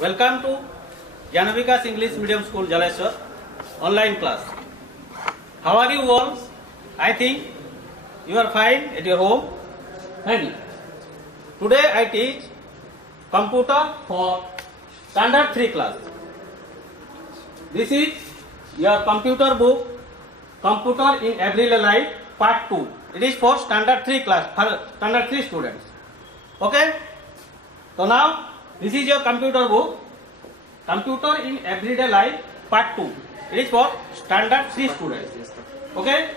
Welcome to Janavikas English Medium School, Jaleshwar, online class. How are you all? I think you are fine at your home. Thank you. Today I teach computer for standard 3 class. This is your computer book, Computer in Everyday Life, part 2. It is for standard 3 class, standard 3 students. Okay? So now this is your computer book, Computer in Everyday Life, part 2. It is for standard 3 students. Okay?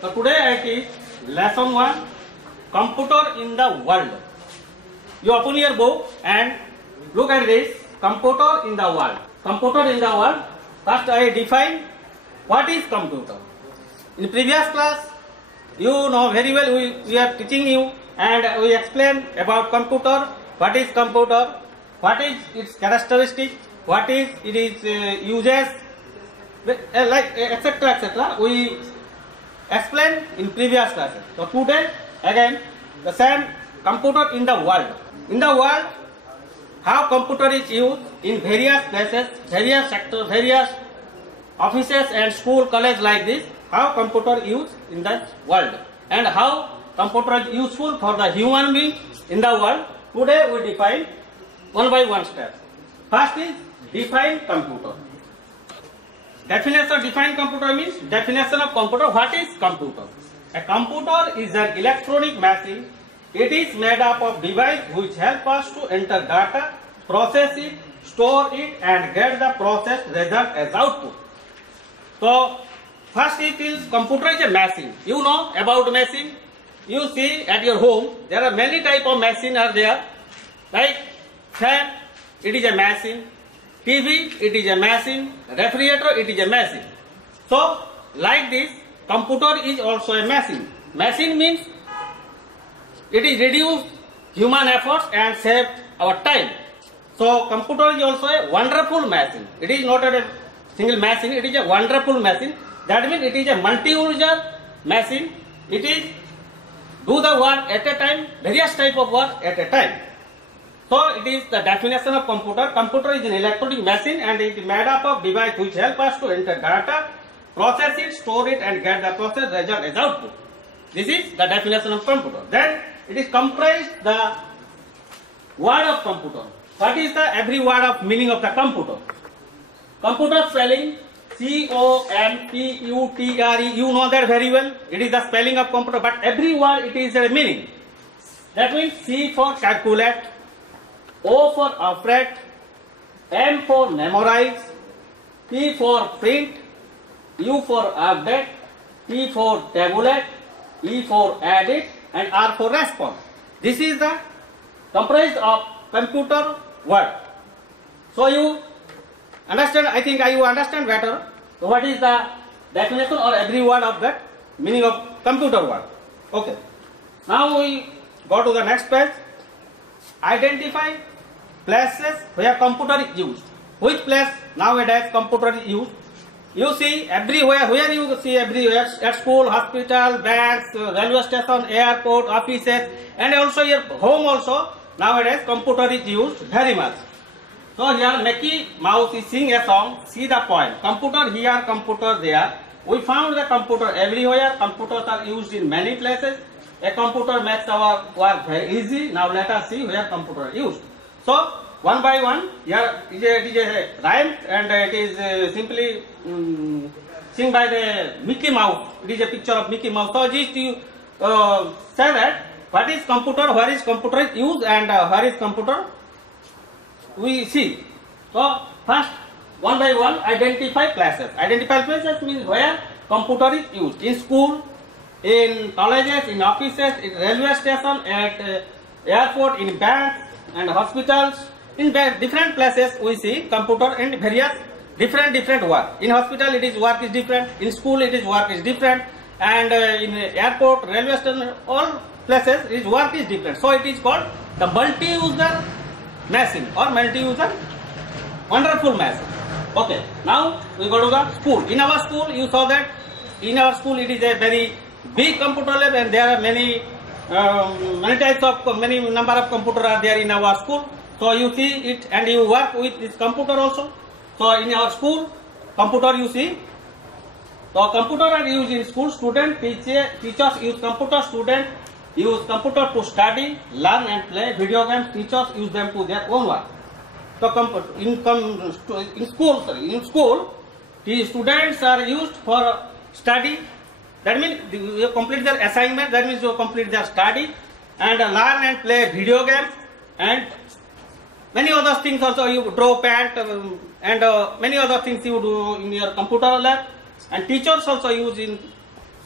So today I teach lesson 1, Computer in the World. You open your book and look at this, Computer in the World. Computer in the World. First I define what is computer. In previous class, you know very well we are teaching you and we explain about computer, what is computer, what is its characteristic, what is its uses, like etc. etc. We explain in previous classes. So today again the same, computer in the world. In the world, how computer is used in various places, various sectors, various offices and school, college like this. How computer used in the world and how computer is useful for the human being in the world. Today we define one by one step. First is define computer. Definition of define computer means definition of computer. What is computer? A computer is an electronic machine. It is made up of devices which help us to enter data, process it, store it and get the processed result as output. So first it is computer is a machine. You know about machine. You see at your home there are many type of machine are there. Like fan, it is a machine. TV, it is a machine. Refrigerator, it is a machine. So like this, computer is also a machine. Machine means it is reduced human efforts and save our time. So computer is also a wonderful machine. It is not a single machine, it is a wonderful machine. That means it is a multi-user machine. It is do the work at a time, various type of work at a time. So it is the definition of computer. Computer is an electronic machine and it is made up of device which help us to enter data, process it, store it and get the process result as output. This is the definition of computer. Then it is comprised the word of computer. What is the every word of meaning of the computer? Computer spelling C-O-M-P-U-T-R-E. You know that very well. It is the spelling of computer, but every word it is a meaning. That means C for calculate, O for operate, M for memorize, P for print, U for update, T for tabulate, E for edit, and R for respond. This is the comprised of computer word. So you understand, I think you understand better. So what is the definition or every word of that meaning of computer word? Okay. Now we go to the next page. Identify places where computer is used. Which place nowadays computer is used? You see everywhere, where you see everywhere, at school, hospital, banks, railway station, airport, offices, and also your home also, nowadays computer is used very much. So here Mickey Mouse is singing a song, see the point. Computer here, computer there. We found the computer everywhere. Computers are used in many places. A computer makes our work very easy. Now let us see where computer is used. So one by one, here it is a rhyme and it is simply sing by the Mickey Mouse. It is a picture of Mickey Mouse. So just to say that what is computer, where is computer is used and where is computer we see. So first one by one identify places. Identify places means where computer is used. In school, in colleges, in offices, in railway station, at airport, in banks and hospitals. In different places we see computer and various different work. In hospital it is work is different. In school it is work is different. And in airport, railway station, all places its work is different. So it is called the multi-user machine or multi-user wonderful machine. Okay, now we go to the school. In our school you saw that in our school it is a very big computer lab and there are many types of many number of computers are there in our school. So you see it and you work with this computer also. So in our school, computer you see. So computer are used in school. Teachers use computer. Students use computer to study, learn and play video games. Teachers use them to their own work. So in school, the students are used for study. That means you complete their assignment. That means you complete their study and learn and play video games and many other things also. You draw paint and many other things you do in your computer lab. And teachers also use in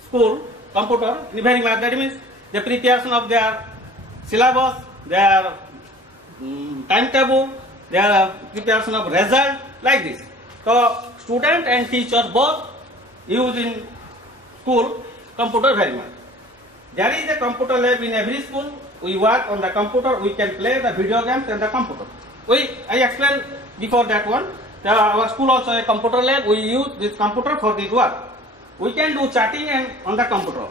school computer in very much. That means the preparation of their syllabus, their timetable, their preparation of result, like this. So student and teacher both use in school computer very much. There is a computer lab in every school. We work on the computer. We can play the video games in the computer. I explained before that one. Our school also a computer lab. We use this computer for this work. We can do chatting and on the computer.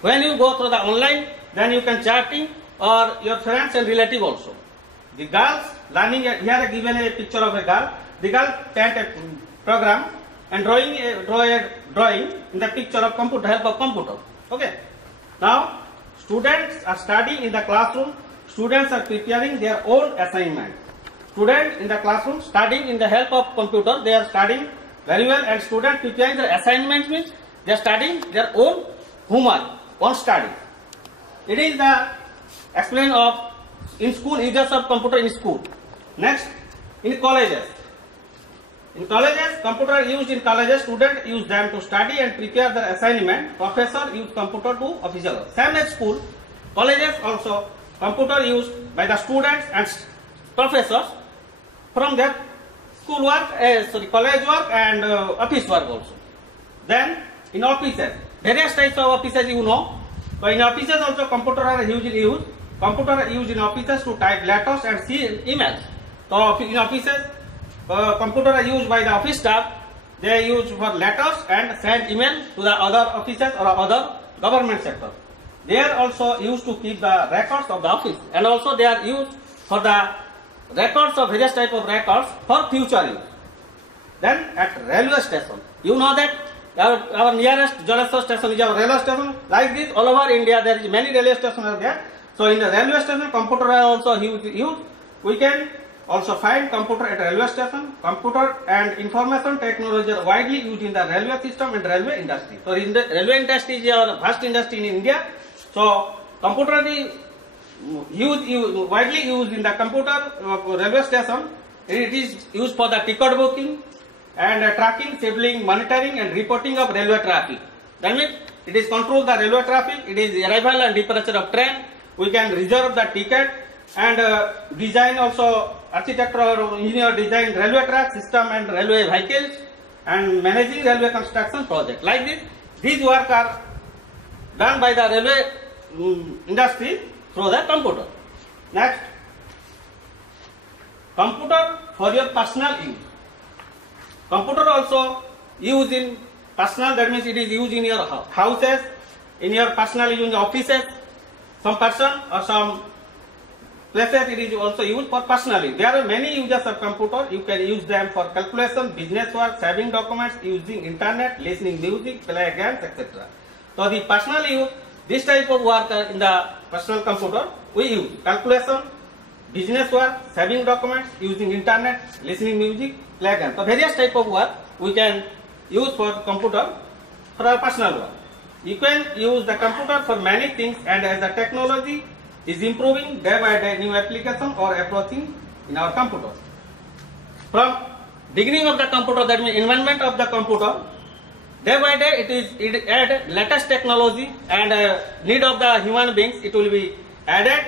When you go through the online, then you can chatting or your friends and relative also. The girls learning, here I given a picture of a girl. The girl paint a program and draw a drawing in the picture of computer, help of computer. Okay. Now students are studying in the classroom. Students are preparing their own assignment. Students in the classroom studying in the help of computer. They are studying very well, and students preparing their assignments means they are studying their own homework, own study. It is the explain of in school users of computer in school. Next, in colleges. In colleges, computer used in colleges. Students use them to study and prepare their assignment. Professor use computer to official work. Same as school, colleges also computer used by the students and professors from their school work, college work and office work also. Then in offices, various types of offices you know. But in offices also computer are usually used. Computer are used in offices to type letters and see emails. So in offices, computer are used by the office staff. They are used for letters and send email to the other offices or other government sector. They are also used to keep the records of the office, and also they are used for the records of various type of records for future use. Then at railway station, you know that our nearest Jaleshwar station is our railway station. Like this, all over India there is many railway stations are there. So in the railway station, computer are also used. We can also find computer at railway station. Computer and information technology are widely used in the railway system and railway industry. So in the railway industry is our vast industry in India. So computer is widely used in the computer railway station. It is used for the ticket booking and tracking, scheduling, monitoring and reporting of railway traffic. That means it is control the railway traffic. It is arrival and departure of train. We can reserve the ticket and design also architecture or engineer design railway track system and railway vehicles and managing railway construction project. Like this, these work are done by the railway industry through the computer. Next, computer for your personal use. Computer also used in personal, that means it is used in your houses, in your personal use in the offices. Some person or some places it is also used for personally. There are many users of computer. You can use them for calculation, business work, saving documents, using internet, listening music, play games, etc. So the personal use, this type of work in the personal computer we use calculation, business work, saving documents, using internet, listening music, play games. So various type of work we can use for computer for our personal work. You can use the computer for many things, and as the technology is improving day by day, new application or approaching in our computer. From beginning of the computer, that means invention of the computer, day by day it add latest technology and need of the human beings. It will be added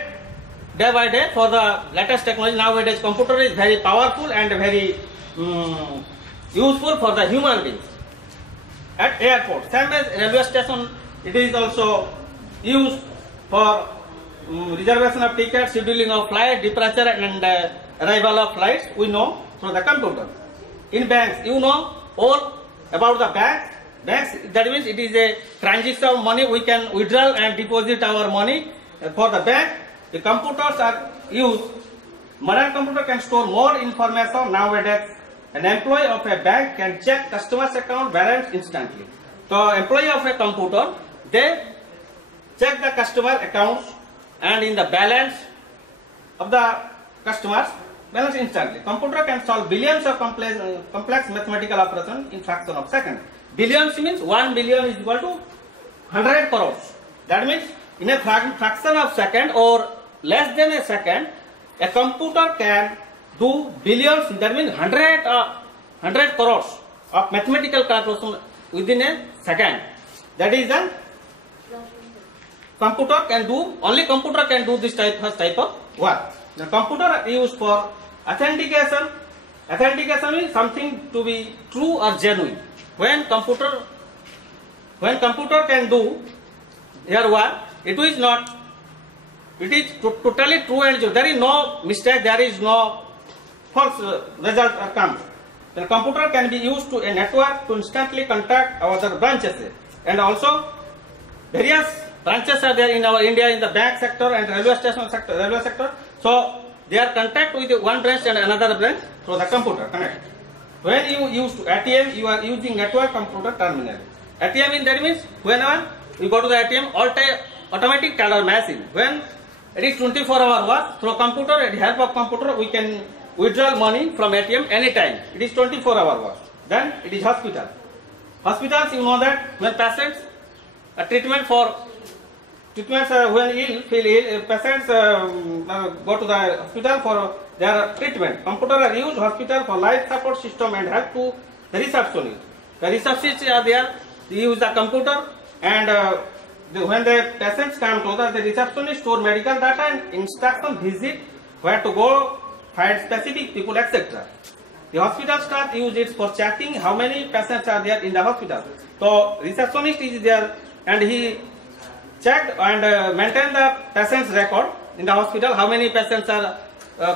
day by day for the latest technology. Nowadays computer is very powerful and very useful for the human beings. At airport, same as railway station, it is also used for reservation of tickets, scheduling of flight, departure and arrival of flights. We know through the computer. In banks, you know all about the banks. Banks, that means it is a transaction of money. We can withdraw and deposit our money for the bank. The computers are used Modern computer can store more information nowadays. An employee of a bank can check customer's account balance instantly. So, employee of a computer, they check the customer accounts and in the balance of the customers balance instantly. Computer can solve billions of complex mathematical operations in fraction of second. Billions means 1 billion is equal to 100 crores. That means in a fraction of second or less than a second, a computer can do billions, that means 100 crores of mathematical calculation within a second. That is the computer can do, only computer can do this type of work. The computer is used for authentication. Authentication means something to be true or genuine. When computer can do your work, it is totally true and true. There is no mistake, there is no false result or come. The computer can be used to a network to instantly contact our other branches, and also various branches are there in our India in the bank sector and railway sector. So they are contact with one branch and another branch through the computer connect. When you use ATM, you are using network computer terminal. ATM that means whenever you go to the ATM, automatic teller machine. When it is 24-hour work through computer, with the help of computer, we can withdraw money from ATM anytime. It is 24-hour work. Then it is hospital. Hospitals, you know that when patients when feel ill, patients go to the hospital for their treatment. Computer are used hospital for life support system and help to the receptionists. The receptionists are there. They use the computer and when the patients come to the receptionist store medical data and instruction visit where to go, find specific people, etc. The hospital staff use it for checking how many patients are there in the hospital. So receptionist is there and he checked and maintain the patient's record in the hospital, how many patients are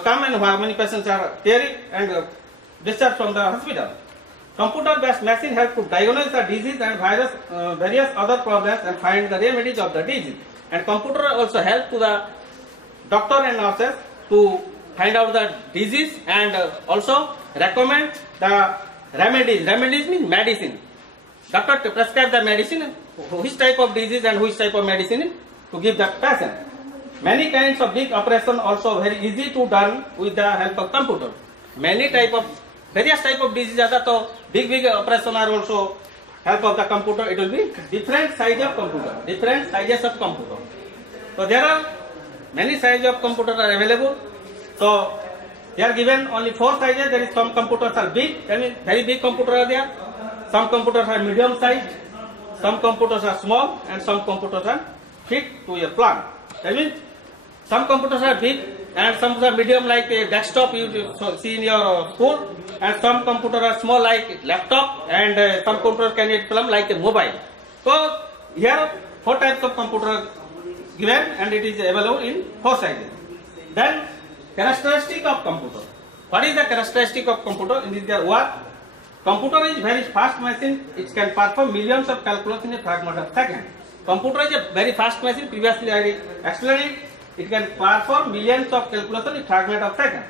come and how many patients are carried and discharged from the hospital. Computer-based machine help to diagnose the disease and various other problems and find the remedies of the disease. And computer also help to the doctor and nurses to find out the disease and also recommend the remedies. Remedies means medicine. Doctor to prescribe the medicine, which type of disease and which type of medicine to give the patient. Many kinds of big operation also very easy to done with the help of computer. Various type of disease are so big operation are also help of the computer. It will be different size of computer, different sizes of computer. So there are many sizes of computer are available. So they are given only 4 sizes. There is some computers are big, I mean very big computer are there. Some computers are medium size, some computers are small, and some computers are fit to your plant. I mean some computers are big and some are medium like a desktop you see in your school, and some computers are small like laptop, and some computers can be plumb like a mobile. So here 4 types of computer given and it is available in 4 sizes. Then characteristic of computer. What is the characteristic of computer? In this work, computer is very fast machine. It can perform millions of calculations in a fragment of second. Computer is a very fast machine. Previously I explained it. It can perform millions of calculations in a fragment of second.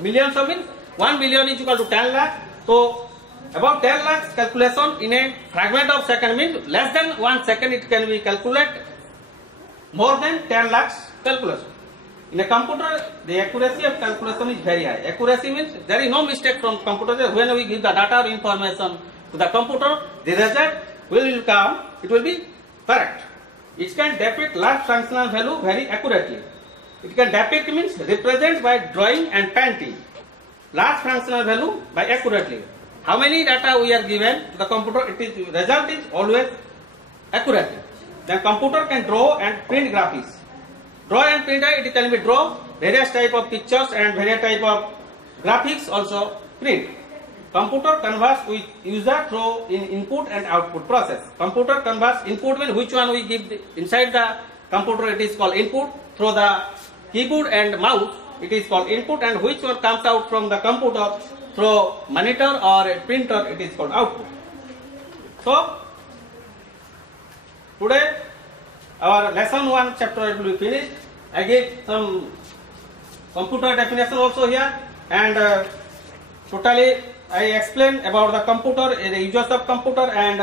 Millions of means 1 billion is equal to 10 lakh. So about 10 lakhs calculation in a fragment of second means less than 1 second it can be calculated more than 10 lakhs calculation. In a computer, the accuracy of calculation is very high. Accuracy means there is no mistake from computer. When we give the data or information to the computer, the result will come, it will be correct. It can depict large functional value very accurately. It can depict means represent by drawing and painting large functional value by accurately. How many data we are given to the computer, it is result is always accurate. The computer can draw and print graphics. Draw and print, it can be draw various type of pictures and various type of graphics also print. Computer converse with user through in input and output process. Computer converse input means which one we give inside the computer, it is called input. Through the keyboard and mouse, it is called input, and which one comes out from the computer through monitor or a printer, it is called output. So today our lesson 1 chapter will be finished. I gave some computer definition also here, and totally I explain about the computer, the uses of computer, and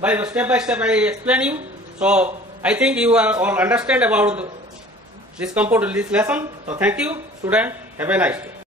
by step I explain you. So I think you are all understand about this computer, this lesson. So thank you, student. Have a nice day.